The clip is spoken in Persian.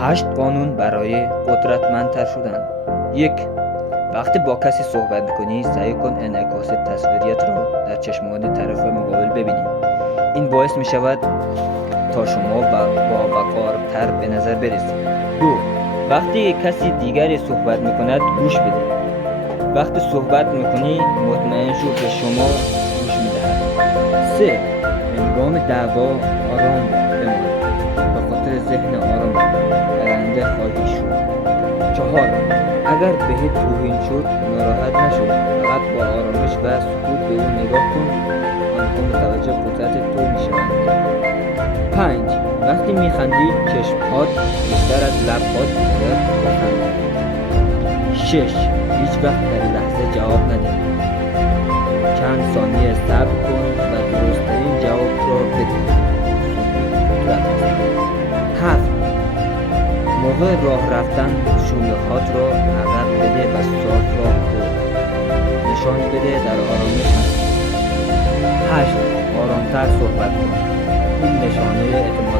8 قانون برای قدرتمندتر شدن. 1. وقتی با کسی صحبت میکنی سعی کن انعکاس تصویریت را در چشمان طرف مقابل ببینی. این باعث میشود تا شما با وقارتر به نظر برسید. 2. وقتی کسی دیگری صحبت میکند گوش بده. وقتی صحبت میکنی مطمئن شو به شما گوش میدهد. 3. هنگام دعوا آرام بمان. به خاطر ذهن آرام برنده خواهی شد. 4. اگر بهت توهین شد ناراحت نشو. فقط با آرامش و سکوت به او نگاه کن. آنها متوجه قدرت تو میشوند. 5. وقتی میخندی چشمهات بیشتر از لبهات باید بخندد. 6. هیچ وقت در لحظه جواب نده. چند ثانیه صبر کن و درست‌ترین جواب را بده. قدرت است. 7. موقع راه رفتن شونه‌هات را عقب بده و صاف را نشان بده در آرامش هستی. 8. آرامتر صحبت کن. این نشانه اعتماد